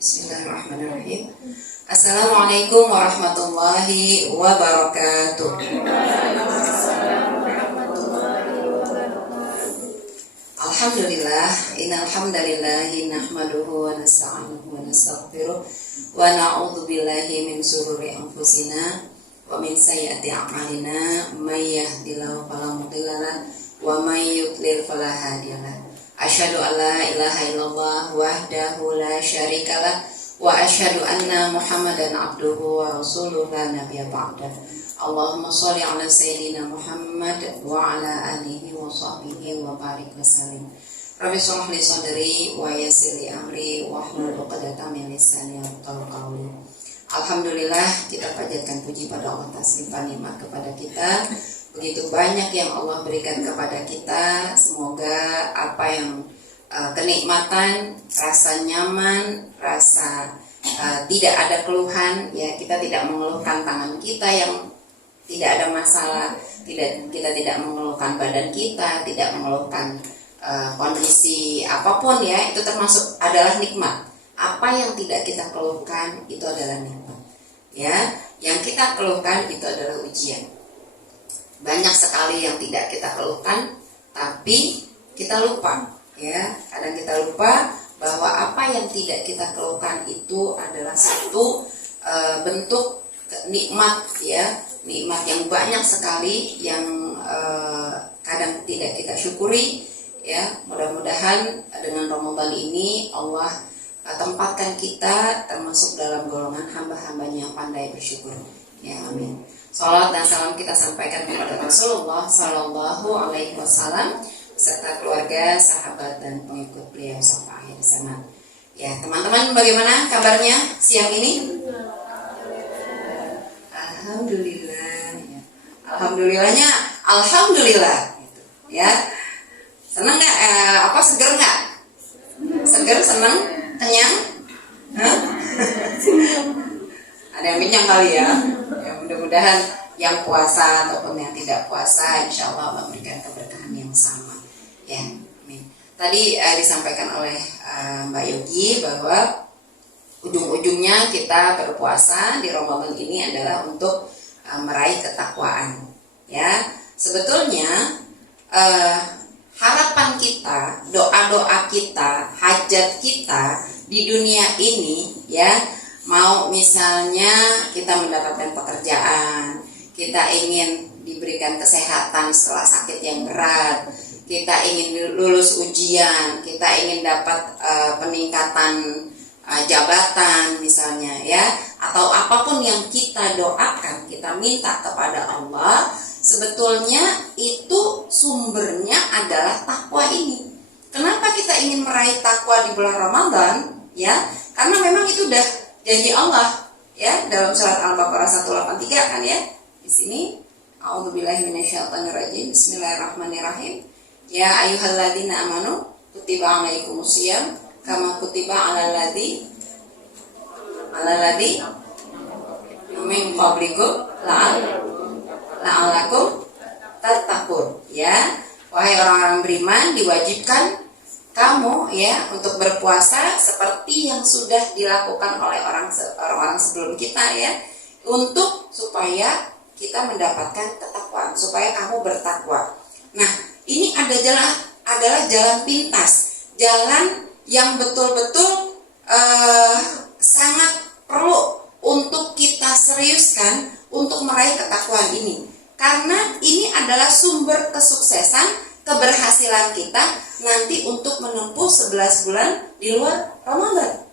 Bismillahirrahmanirrahim. Assalamualaikum warahmatullahi wabarakatuh. Alhamdulillah, innal hamdalillahi nahmaduhu wa nasta'inuhu wa nastaghfiruh wa na'udzu billahi min shururi anfusina wa min sayyiati a'malina may yahdihillahu fala mudilla lahu wa may yudlil fala hadiyalah. Asyhadu an la ilaha illallah wahdahu la syarikalah wa asyhadu anna Muhammadan abduhu wa rasuluhu la nabiyya ba'dah. Allahumma shalli ala sayyidina Muhammad wa ala alihi wa sahbihi wa barik wa sallim. Rabbi shrah li sadri wa yassir li amri wa hlul 'uqdatam min lisani yafqahu qawli. Alhamdulillah, kita panjatkan puji pada Allah atas limpahan nikmat kepada kita. Begitu banyak yang Allah berikan kepada kita. Semoga apa yang kenikmatan, rasa nyaman, rasa tidak ada keluhan, ya kita tidak mengeluhkan tangan kita yang tidak ada masalah, kita tidak mengeluhkan badan kita, tidak mengeluhkan kondisi apapun, ya itu termasuk adalah nikmat. Apa yang tidak kita keluhkan itu adalah nikmat, ya. Yang kita keluhkan itu adalah ujian. Banyak sekali yang tidak kita keluhkan, tapi kita lupa, ya. Kadang kita lupa bahwa apa yang tidak kita keluhkan itu adalah satu bentuk nikmat, ya, nikmat yang banyak sekali yang kadang tidak kita syukuri, ya. Mudah-mudahan dengan Ramadan ini Allah tempatkan kita termasuk dalam golongan hamba-hambanya yang pandai bersyukur, ya, amin. Salawat dan salam kita sampaikan kepada Rasulullah Sallallahu Alaihi Wasallam serta keluarga, sahabat dan pengikut beliau sampai akhir zaman. Ya, teman-teman, bagaimana kabarnya siang ini? Alhamdulillah. Alhamdulillahnya, alhamdulillah. Gitu, ya. Senang nggak? Seger nggak? Seger, senang, kenyang? Ada yang kenyang kali ya. Ya, mudah-mudahan yang puasa ataupun yang tidak puasa insya Allah memberikan keberkahan yang sama, ya, amin. Tadi disampaikan oleh Mbak Yogi bahwa ujung-ujungnya kita berpuasa di Ramadan ini adalah untuk meraih ketakwaan, ya. Sebetulnya harapan kita, doa-doa kita, hajat kita di dunia ini, ya, mau misalnya kita mendapatkan pekerjaan, kita ingin diberikan kesehatan setelah sakit yang berat, kita ingin lulus ujian, kita ingin dapat peningkatan jabatan misalnya, ya, atau apapun yang kita doakan, kita minta kepada Allah, sebetulnya itu sumbernya adalah takwa ini. Kenapa kita ingin meraih takwa di bulan Ramadan? Ya, karena memang itu udah janji Allah, ya, dalam surat Al-Baqarah 183 kan, ya. Di sini a'udzubillahi minasyaitonirrajim. Bismillahirrahmanirrahim. Ya ayyuhalladzina amanu kutiba alaikumusiyam kama kutiba alal ladzi min qablikum la'allakum tattaqun, ya. Wahai orang-orang beriman, diwajibkan kamu, ya, untuk berpuasa seperti yang sudah dilakukan oleh orang-orang sebelum kita, ya, untuk supaya kita mendapatkan ketakwaan, supaya kamu bertakwa. Nah, ini adalah jalan pintas, jalan yang betul-betul sangat perlu untuk kita seriuskan untuk meraih ketakwaan ini, karena ini adalah sumber kesuksesan, keberhasilan kita nanti untuk menempuh 11 bulan di luar Ramadan.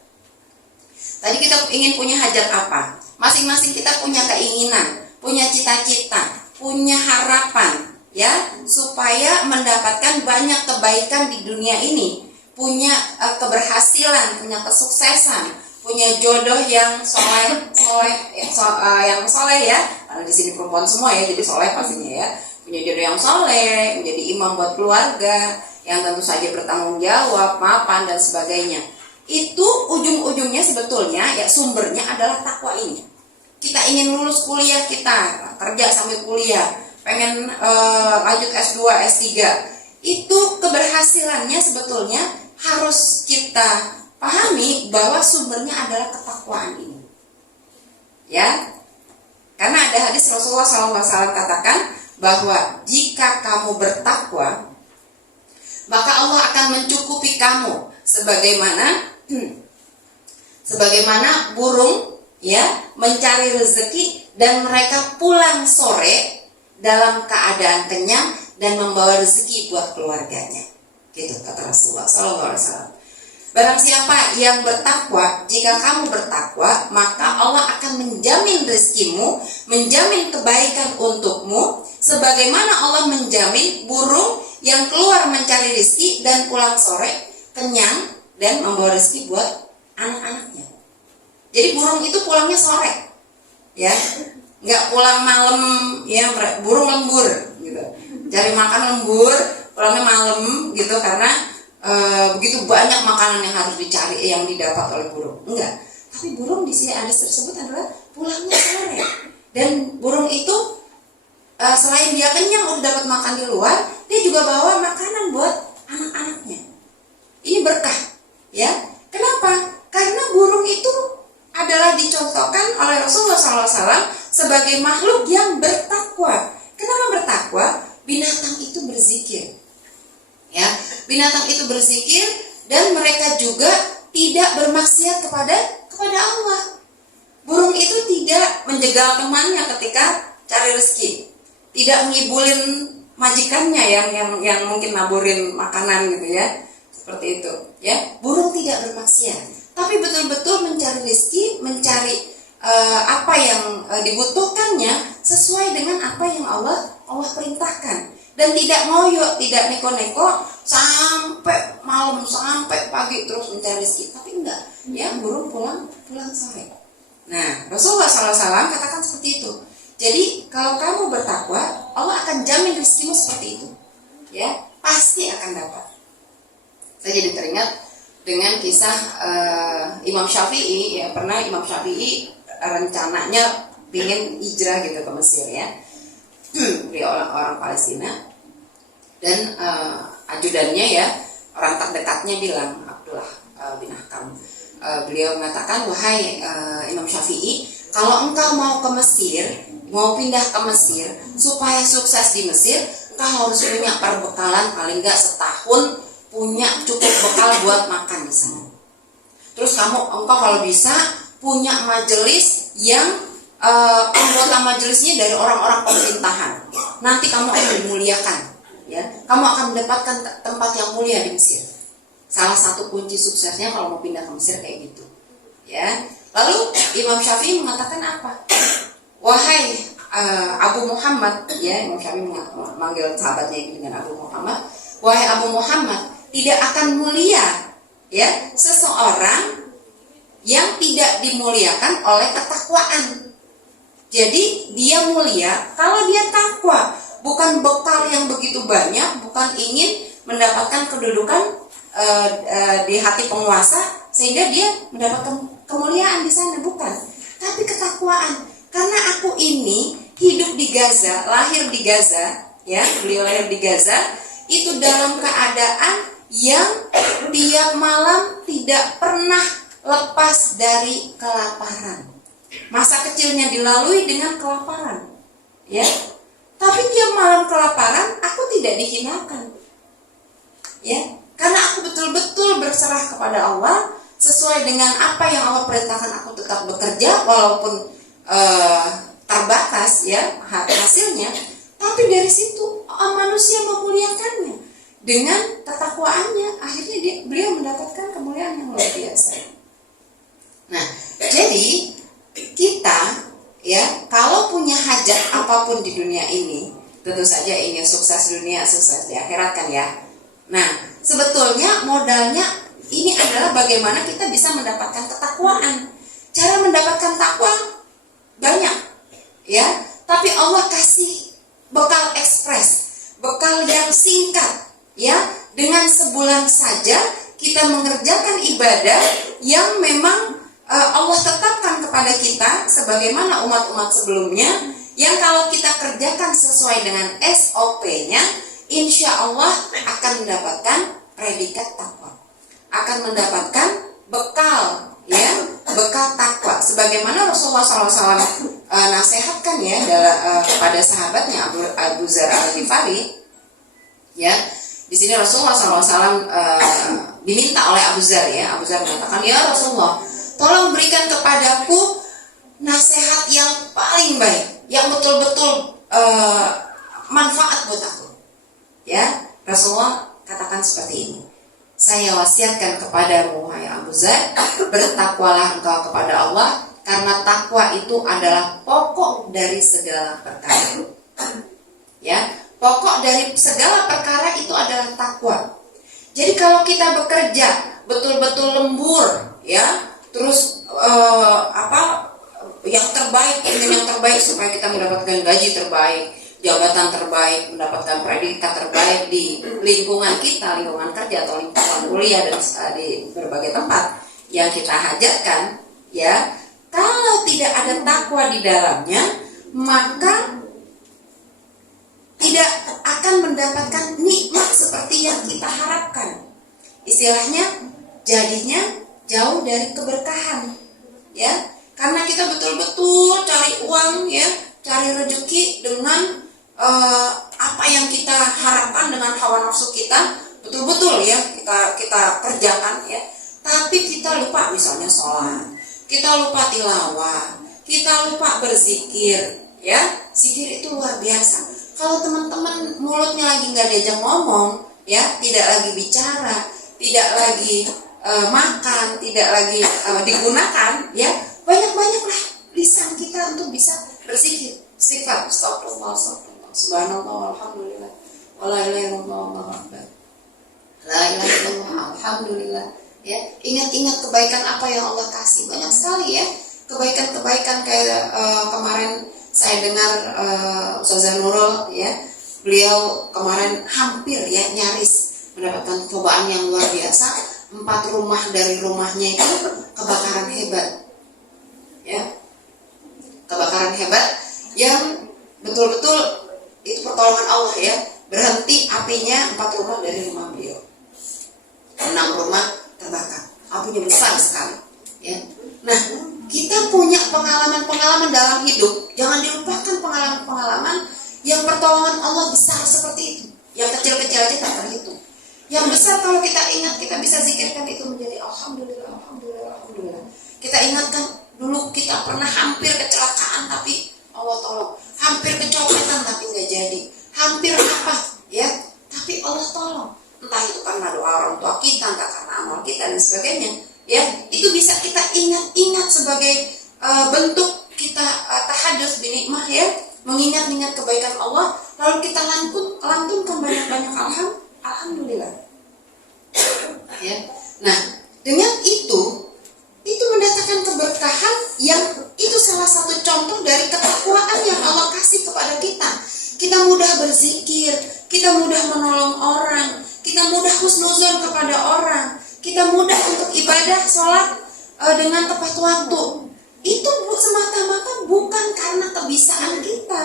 Tadi kita ingin punya hajat apa? Masing-masing kita punya keinginan, punya cita-cita, punya harapan, ya, supaya mendapatkan banyak kebaikan di dunia ini, punya keberhasilan, punya kesuksesan, punya jodoh yang soleh, ya. Karena di sini perempuan semua, ya, jadi soleh pastinya, ya. Punya jodoh yang soleh, menjadi imam buat keluarga, yang tentu saja bertanggung jawab, mapan dan sebagainya. Itu ujung-ujungnya sebetulnya, ya, sumbernya adalah takwa ini. Kita ingin lulus kuliah kita, kerja sambil kuliah, pengen lanjut S2, S3. Itu keberhasilannya sebetulnya harus kita pahami bahwa sumbernya adalah ketakwaan ini. Ya, karena ada hadis Rasulullah SAW katakan bahwa jika kamu bertakwa, maka Allah akan mencukupi kamu sebagaimana burung ya mencari rezeki dan mereka pulang sore dalam keadaan kenyang dan membawa rezeki buat keluarganya. Gitu kata Rasulullah SAW. Barang siapa yang bertakwa, jika kamu bertakwa, maka Allah akan menjamin rezekimu, menjamin kebaikan untukmu, sebagaimana Allah menjamin burung yang keluar mencari rezeki dan pulang sore kenyang dan membawa rezeki buat anak-anaknya. Jadi burung itu pulangnya sore, ya, nggak pulang malam, ya, burung lembur, gitu. Cari makan lembur, pulangnya malam, gitu, karena begitu banyak makanan yang harus dicari, yang didapat oleh burung. Enggak, tapi burung di sini hadis tersebut adalah pulangnya sore. Dan burung itu selain dia kenyang udah dapat makan di luar, dia juga bawa makanan buat anak-anaknya. Ini berkah, ya. Kenapa? Karena burung itu adalah dicontohkan oleh Rasulullah SAW sebagai makhluk yang bertakwa. Kenapa bertakwa? Binatang itu berzikir. Ya, binatang itu berzikir dan mereka juga tidak bermaksiat kepada Allah. Burung itu tidak menjegal temannya ketika cari rezeki, tidak ngibulin majikannya yang mungkin naburin makanan gitu ya, seperti itu. Ya, burung tidak bermaksiat, tapi betul-betul mencari rezeki, mencari apa yang dibutuhkannya sesuai dengan apa yang Allah perintahkan. Dan tidak ngoyo, tidak neko-neko sampai malam, sampai pagi terus mencari rezeki. Tapi enggak, ya, burung pulang sore. Nah, Rasulullah SAW katakan seperti itu. Jadi kalau kamu bertakwa, Allah akan jamin rezekimu seperti itu. Ya, pasti akan dapat. Saya jadi teringat dengan kisah Imam Syafi'i. Ya, pernah Imam Syafi'i rencananya ingin hijrah gitu ke Mesir, ya. Beliau orang Palestina, dan ajudannya, ya, orang terdekatnya bilang, Abdullah bin Hakam, beliau mengatakan, wahai Imam Syafi'i, kalau engkau mau ke Mesir, mau pindah ke Mesir, supaya sukses di Mesir, engkau harus punya perbekalan paling enggak setahun, punya cukup bekal buat makan di sana. Terus engkau kalau bisa punya majelis yang anggota majelisnya dari orang-orang pemerintahan. Nanti kamu akan dimuliakan, ya. Kamu akan mendapatkan tempat yang mulia di Mesir. Salah satu kunci suksesnya kalau mau pindah ke Mesir kayak gitu, ya. Lalu Imam Syafi'i mengatakan apa? Wahai Abu Muhammad, ya, Imam Syafi'i memanggil sahabatnya ini dengan Abu Muhammad. Wahai Abu Muhammad, tidak akan mulia, ya, seseorang yang tidak dimuliakan oleh ketakwaan. Jadi dia mulia kalau dia takwa, bukan bekal yang begitu banyak, bukan ingin mendapatkan kedudukan di hati penguasa sehingga dia mendapatkan kemuliaan di sana, bukan. Tapi ketakwaan. Karena aku ini hidup di Gaza, lahir di Gaza, ya, beliau lahir di Gaza, itu dalam keadaan yang tiap malam tidak pernah lepas dari kelaparan. Masa kecilnya dilalui dengan kelaparan, ya. Tapi tiap malam kelaparan, aku tidak dihinakan, ya. Karena aku betul-betul berserah kepada Allah sesuai dengan apa yang Allah perintahkan. Aku tetap bekerja walaupun terbatas, ya, hasilnya. Tapi dari situ manusia memuliakannya dengan ketakwaannya. Akhirnya beliau mendapatkan kemuliaan yang luar biasa. Nah, jadi kita, ya, kalau punya hajat apapun di dunia ini, tentu saja ingin sukses dunia, sukses di akhirat, kan, ya. Nah, sebetulnya modalnya ini adalah bagaimana kita bisa mendapatkan ketakwaan. Cara mendapatkan takwa banyak, ya. Tapi Allah kasih bekal ekspres, bekal yang singkat, ya. Dengan sebulan saja kita mengerjakan ibadah yang memang Allah tetapkan kepada kita sebagaimana umat-umat sebelumnya, yang kalau kita kerjakan sesuai dengan SOP-nya, insya Allah akan mendapatkan predikat takwa, akan mendapatkan bekal, ya, bekal takwa. Sebagaimana Rasulullah SAW nasihatkan ya kepada sahabatnya Abu Dzar Al-Ghifari, ya. Di sini Rasulullah SAW diminta oleh Abu Dzar, ya. Abu Dzar mengatakan, ya Rasulullah, tolong berikan kepadaku nasihat yang paling baik, yang betul-betul manfaat buat aku. Ya, Rasulullah katakan seperti ini. Saya wasiatkan kepadamu, wahai Abu Dzar, bertakwalah engkau kepada Allah, karena takwa itu adalah pokok dari segala perkara. Ya, pokok dari segala perkara itu adalah takwa. Jadi kalau kita bekerja betul-betul lembur, ya, terus yang terbaik, ingin yang terbaik supaya kita mendapatkan gaji terbaik, jabatan terbaik, mendapatkan predikat terbaik di lingkungan kita, lingkungan kerja atau lingkungan kuliah dan di berbagai tempat yang kita hajatkan, ya. Kalau tidak ada takwa di dalamnya, maka tidak akan mendapatkan nikmat seperti yang kita harapkan. Istilahnya jadinya jauh dari keberkahan, ya. Karena kita betul-betul cari uang, ya, cari rezeki dengan apa yang kita harapkan, dengan hawa nafsu kita, betul-betul ya kita kerjakan, ya. Tapi kita lupa misalnya sholat, kita lupa tilawah, kita lupa berzikir, ya. Zikir itu luar biasa. Kalau teman-teman mulutnya lagi nggak diajak ngomong, ya, tidak lagi bicara, tidak lagi makan, tidak lagi digunakan, ya, banyak-banyaklah lisan kita untuk bisa berzikir, istighfar, astagfirullah, subhanallah, alhamdulillah, wala ilaha illallah, wallahu akbar, la ilaha illallah, alhamdulillah, ya. Ingat-ingat kebaikan apa yang Allah kasih, banyak sekali, ya, kebaikan-kebaikan. Kayak kemarin saya dengar Ustazah Nurul, ya, beliau kemarin hampir, ya, nyaris mendapatkan cobaan yang luar biasa. 4 rumah dari rumahnya itu kebakaran hebat, ya, kebakaran hebat yang betul-betul itu pertolongan Allah, ya. Berhenti apinya 4 rumah dari rumah beliau, 6 rumah terbakar, apinya besar sekali, ya. Nah, kita punya pengalaman-pengalaman dalam hidup, jangan dilupakan pengalaman-pengalaman yang pertolongan Allah besar seperti itu. Yang kecil-kecil aja tak terhitung. Yang besar kalau kita ingat, kita bisa zikirkan itu menjadi alhamdulillah, alhamdulillah, alhamdulillah. Kita ingatkan dulu kita pernah hampir kecelakaan tapi Allah tolong, hampir kecopetan tapi nggak jadi, hampir apa, ya, tapi Allah tolong. Entah itu karena doa orang tua kita, entah karena amal kita dan sebagainya, ya. Itu bisa kita ingat-ingat sebagai bentuk kita tahadus binikmah, ya, mengingat-ingat kebaikan Allah, lalu kita lantunkan banyak-banyak alhamdulillah, ya. Nah, dengan itu mendatangkan keberkahan yang itu salah satu contoh dari ketakwaan yang Allah kasih kepada kita. Kita mudah berzikir, kita mudah menolong orang, kita mudah husnuzon kepada orang, kita mudah untuk ibadah sholat dengan tepat waktu. Itu semata-mata bukan karena kebiasaan kita,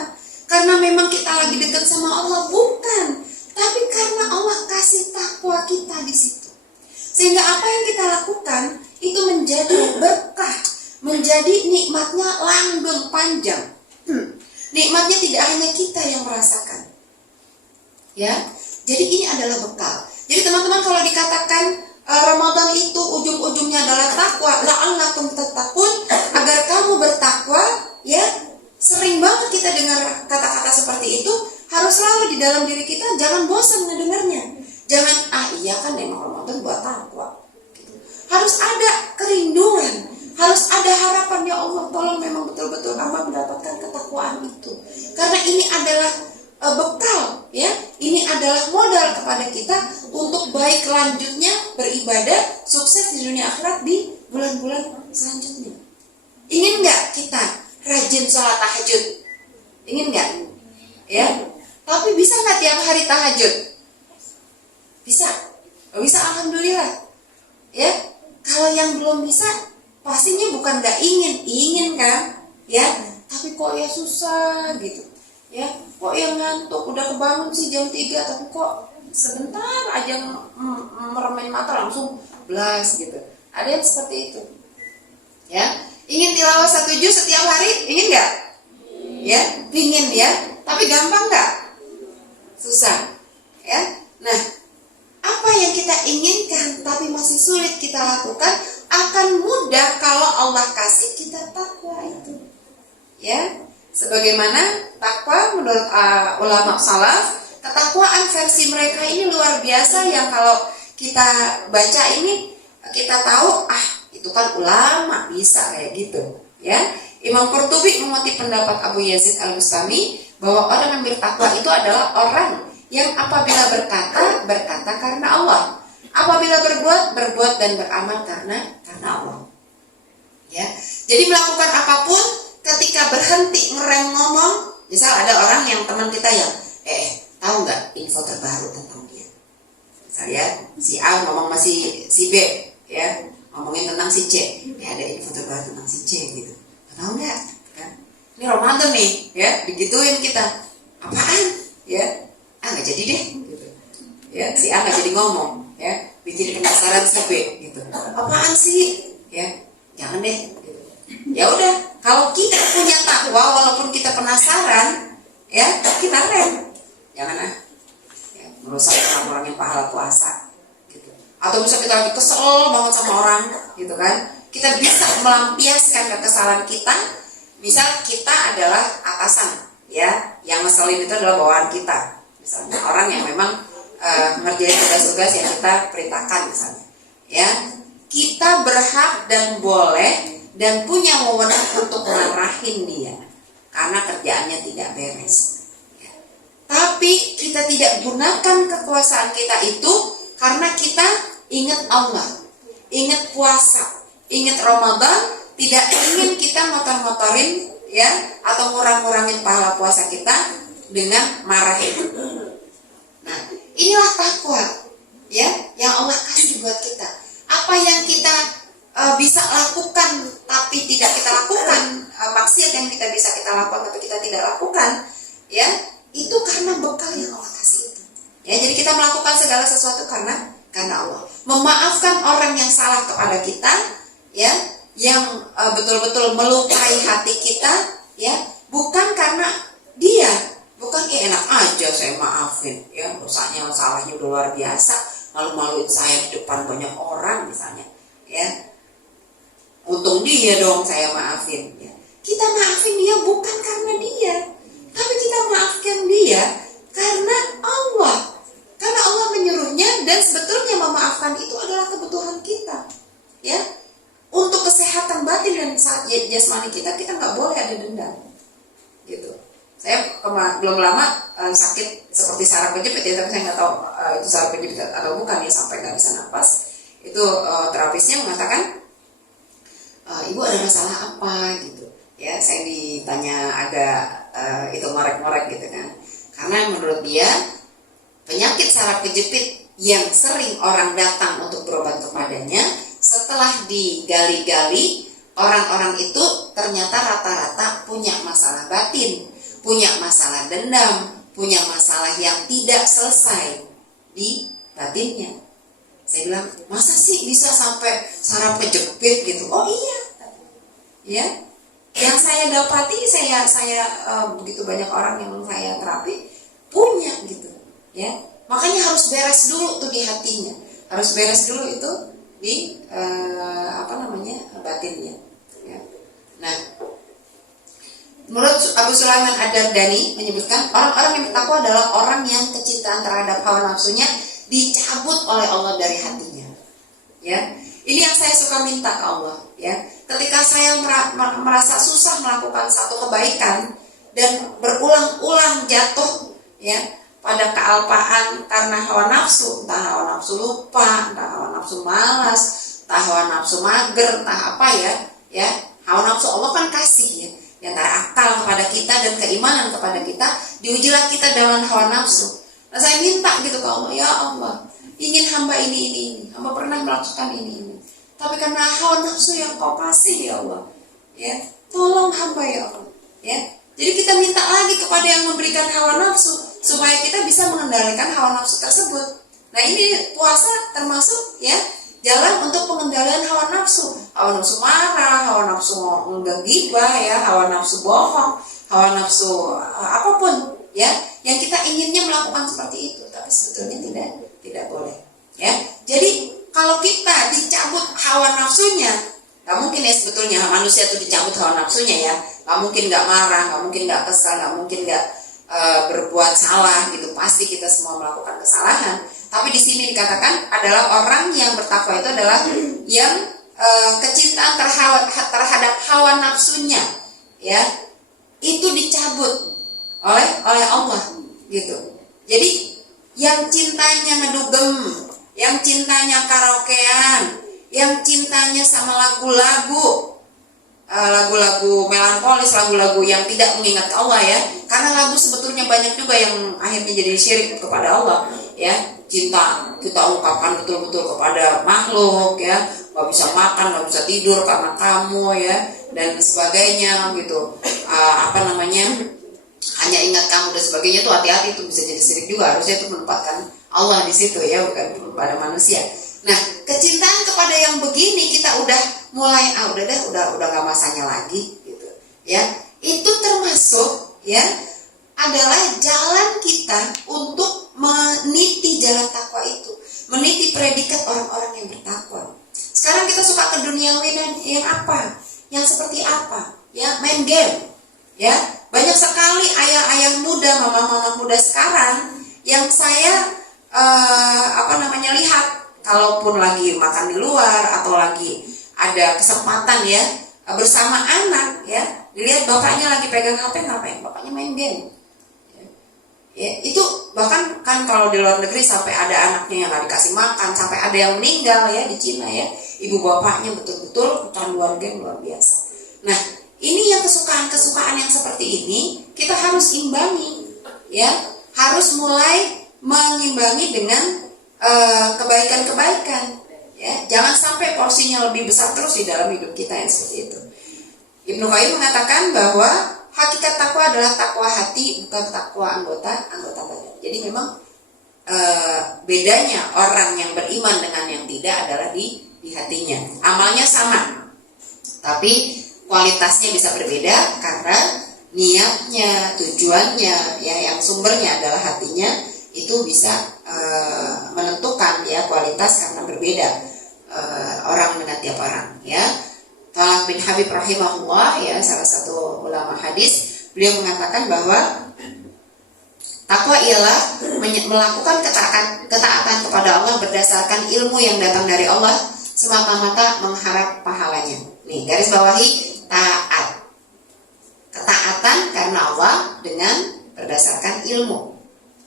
karena memang kita lagi dekat sama Allah, bukan. Tapi karena Allah kasih takwa kita di situ, sehingga apa yang kita lakukan itu menjadi berkah, menjadi nikmatnya langgeng panjang. Nikmatnya tidak hanya kita yang merasakan, ya. Jadi ini adalah bekal. Jadi teman-teman, kalau dikatakan Ramadan itu ujung-ujungnya adalah takwa, la'allakum tattaqun, agar kamu bertakwa, ya. Sering banget kita dengar kata-kata seperti itu. Harus selalu di dalam diri kita, jangan bosan mendengarnya. Jangan, iya kan memang Ramadan buat takwa, gitu. Harus ada kerinduan, harus ada harapan, ya Allah tolong memang betul-betul hamba mendapatkan ketakwaan itu. Karena ini adalah bekal, ya. Ini adalah modal kepada kita untuk baik lanjutnya beribadah, sukses di dunia akhirat di bulan-bulan selanjutnya. Ingin nggak kita rajin sholat tahajud? Ingin nggak? Ya. Tapi bisa nggak tiap hari tahajud? Bisa. Bisa, alhamdulillah. Ya. Kalau yang belum bisa, pastinya bukan nggak ingin kan? Ya. Tapi kok ya susah gitu. Ya. Kok yang ngantuk, udah kebangun sih jam 3, tapi kok sebentar aja meremin mata langsung blas gitu. Ada yang seperti itu. Ya, ingin tilawah 1 juz setiap hari, ingin nggak? Ya, ingin ya. Tapi gampang nggak? Susah. Ya. Nah, apa yang kita inginkan tapi masih sulit kita lakukan akan mudah kalau Allah kasih kita takwa itu. Ya, sebagaimana takwa menurut ulama salaf, ketakwaan versi mereka ini luar biasa yang kalau kita baca ini kita tahu itu kan ulama bisa kayak gitu. Ya, Imam Qurtubi mengutip pendapat Abu Yazid Al-Bustami bahwa orang yang bertakwa itu adalah orang yang apabila berkata karena Allah, apabila berbuat dan beramal karena Allah. Ya, jadi melakukan apapun ketika berhenti ngerem ngomong, misal ada orang yang teman kita yang tahu nggak info terbaru tentang dia? Misalnya si A ngomong masih si B, ya ngomongin tentang si C, ada info terbaru tentang si C gitu. Tahu nggak? Kan? Ini Ramadan nih, ya digituin kita. Apaan? Ya, nggak jadi deh. Gitu. Ya, si A nggak jadi ngomong, ya, jadi penasaran si B, gitu. Apaan sih? Ya, jangan deh. Gitu. Ya udah, kalau kita punya takwa, walaupun kita penasaran, ya kita rem. Jangan ya, merusak orang-orang yang pahala puasa. Atau misalnya kita lagi kesel banget sama orang, gitu kan? Kita bisa melampiaskan kekesalan kita. Misal kita adalah atasan, ya, yang ngeselin itu adalah bawahan kita. Misalnya orang yang memang ngerjain tugas-tugas yang kita perintahkan, misalnya, ya, kita berhak dan boleh dan punya wewenang untuk marahin dia karena kerjaannya tidak beres. Ya. Tapi kita tidak gunakan kekuasaan kita itu karena kita ingat Allah, ingat puasa, ingat Ramadan, tidak ingin kita motor-motorin, ya, atau ngurang-ngurangin pahala puasa kita dengan marah itu. Nah, inilah takwa, ya, yang Allah kasih buat kita. Apa yang kita bisa lakukan tapi tidak kita lakukan, maksiat yang kita bisa kita lakukan tapi kita tidak lakukan, ya, itu karena bekal yang Allah kasih itu. Ya, jadi kita melakukan segala sesuatu karena Allah. Memaafkan orang yang salah kepada kita, ya, yang betul-betul melukai hati kita, ya, bukan karena dia, bukan enak aja saya maafin, ya, dosanya salahnya udah luar biasa, malu-maluin saya di depan banyak orang misalnya, ya, untung dia dong saya maafin, ya. Kita maafin dia bukan karena dia, tapi kita maafkan dia karena Allah. Karena Allah menyuruhnya, dan sebetulnya memaafkan itu adalah kebutuhan kita, ya. Untuk kesehatan batin dan jasmani kita nggak boleh ada dendam, gitu. Saya belum lama sakit seperti saraf kejepit, ya, tapi saya nggak tahu itu saraf kejepit atau bukan, ya, sampai nggak bisa napas. Itu terapisnya mengatakan, ibu ada masalah apa, gitu. Ya, saya ditanya agak itu ngorek-ngorek gitu kan, karena menurut dia penyakit saraf kejepit yang sering orang datang untuk berobat kepadanya, setelah digali-gali, orang-orang itu ternyata rata-rata punya masalah batin, punya masalah dendam, punya masalah yang tidak selesai di batinnya. Saya bilang, masa sih bisa sampai saraf kejepit gitu? Oh iya, ya. Yang saya dapati, saya begitu banyak orang yang saya terapi punya gitu. Ya, makanya harus beres dulu tuh di hatinya, harus beres dulu itu di batinnya. Ya. Nah, menurut Abu Sulaiman Ad-Dardani menyebutkan orang-orang yang bertakwa adalah orang yang kecintaan terhadap hawa nafsunya dicabut oleh Allah dari hatinya. Ya, ini yang saya suka minta ke Allah. Ya, ketika saya merasa susah melakukan satu kebaikan dan berulang-ulang jatuh, ya, pada kealpaan karena hawa nafsu, entah hawa nafsu lupa, entah hawa nafsu malas, entah hawa nafsu mager, entah apa, ya, hawa nafsu Allah kan kasih, ya, yang antara akal kepada kita dan keimanan kepada kita, diujilah kita dengan hawa nafsu. Nah, saya minta gitu ke Allah, ya Allah, ingin hamba ini, hamba pernah melakukan ini, tapi karena hawa nafsu yang kau kasih, ya Allah, ya, tolong hamba, ya Allah, ya. Jadi kita minta lagi kepada yang memberikan hawa nafsu supaya kita bisa mengendalikan hawa nafsu tersebut. Nah, ini puasa termasuk, ya, jalan untuk pengendalian hawa hawa nafsu marah, hawa nafsu menggibah, ya, hawa nafsu bohong, hawa nafsu apapun, ya, yang kita inginnya melakukan seperti itu, tapi sebetulnya tidak boleh, ya. Jadi kalau kita dicabut hawa nafsunya, nggak mungkin ya sebetulnya manusia itu dicabut hawa nafsunya, ya, nggak mungkin nggak marah, nggak mungkin nggak kesal, nggak mungkin nggak berbuat salah gitu, pasti kita semua melakukan kesalahan. Tapi di sini dikatakan adalah orang yang bertakwa itu adalah yang kecintaan terhadap hawa nafsunya, ya, itu dicabut oleh Allah gitu. Jadi yang cintanya ngedugem, yang cintanya karaokean, yang cintanya sama lagu-lagu melankolis, lagu-lagu yang tidak mengingat Allah, ya, karena lagu sebetulnya banyak juga yang akhirnya jadi syirik kepada Allah, ya. Cinta kita ungkapkan betul-betul kepada makhluk, ya, nggak bisa makan, nggak bisa tidur karena kamu, ya, dan sebagainya gitu, hanya ingat kamu dan sebagainya, itu hati-hati, itu bisa jadi syirik juga. Harusnya itu menempatkan Allah di situ, ya, bukan pada manusia. Nah, kecintaan kepada yang begini kita udah mulai udah nggak masanya lagi gitu, ya. Itu termasuk, ya, adalah jalan kita untuk meniti jalan takwa itu, meniti predikat orang-orang yang bertakwa. Sekarang kita suka ke duniawi yang apa? Yang seperti apa? Ya, main game, ya. Banyak sekali ayah-ayah muda, mama-mama muda sekarang yang saya lihat, kalaupun lagi makan di luar atau lagi ada kesempatan, ya, bersama anak, ya, dilihat bapaknya lagi pegang HP, ngapain? Bapaknya main game. Ya, itu bahkan kan kalau di luar negeri sampai ada anaknya yang nggak dikasih makan, sampai ada yang meninggal, ya, di Cina, ya, ibu bapaknya betul-betul kecanduan game luar biasa. Nah, ini yang kesukaan yang seperti ini kita harus imbangi, ya, harus mulai mengimbangi dengan kebaikan-kebaikan, ya, jangan sampai porsinya lebih besar terus di dalam hidup kita yang seperti itu. Ibnu Qayyim mengatakan bahwa hakikat takwa adalah takwa hati, bukan takwa anggota badan. Jadi memang bedanya orang yang beriman dengan yang tidak adalah di hatinya. Amalnya sama, tapi kualitasnya bisa berbeda karena niatnya, tujuannya, ya, yang sumbernya adalah hatinya, itu bisa menentukan, ya, kualitas karena berbeda orang dengan tiap orang, ya. Talaq bin Habib rahimahullah, ya, salah satu ulama hadis, beliau mengatakan bahwa takwa ialah melakukan ketaatan kepada Allah berdasarkan ilmu yang datang dari Allah semata-mata mengharap pahalanya. Nih, garis bawahi taat. Ketaatan karena Allah dengan berdasarkan ilmu,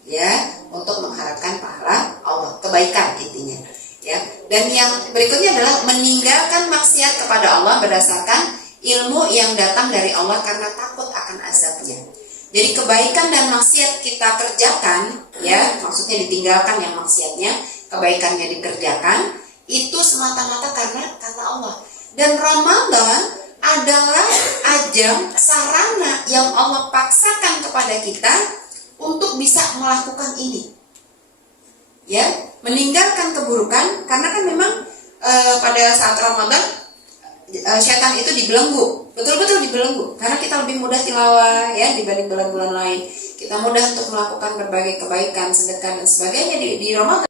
ya, untuk mengharapkan pahala Allah, kebaikan intinya, ya. Dan yang berikutnya adalah meninggalkan maksiat kepada Allah berdasarkan ilmu yang datang dari Allah karena takut akan azabnya. Jadi kebaikan dan maksiat kita kerjakan, ya, maksudnya ditinggalkan yang maksiatnya, kebaikannya dikerjakan, itu semata-mata karena Allah. Dan Ramadan adalah ajang, sarana yang Allah paksakan kepada kita untuk bisa melakukan ini, ya, meninggalkan keburukan. Karena kan memang pada saat Ramadan setan itu dibelenggu, betul-betul dibelenggu, karena kita lebih mudah tilawah, ya, dibanding bulan-bulan lain. Kita mudah untuk melakukan berbagai kebaikan, sedekah dan sebagainya di Ramadan.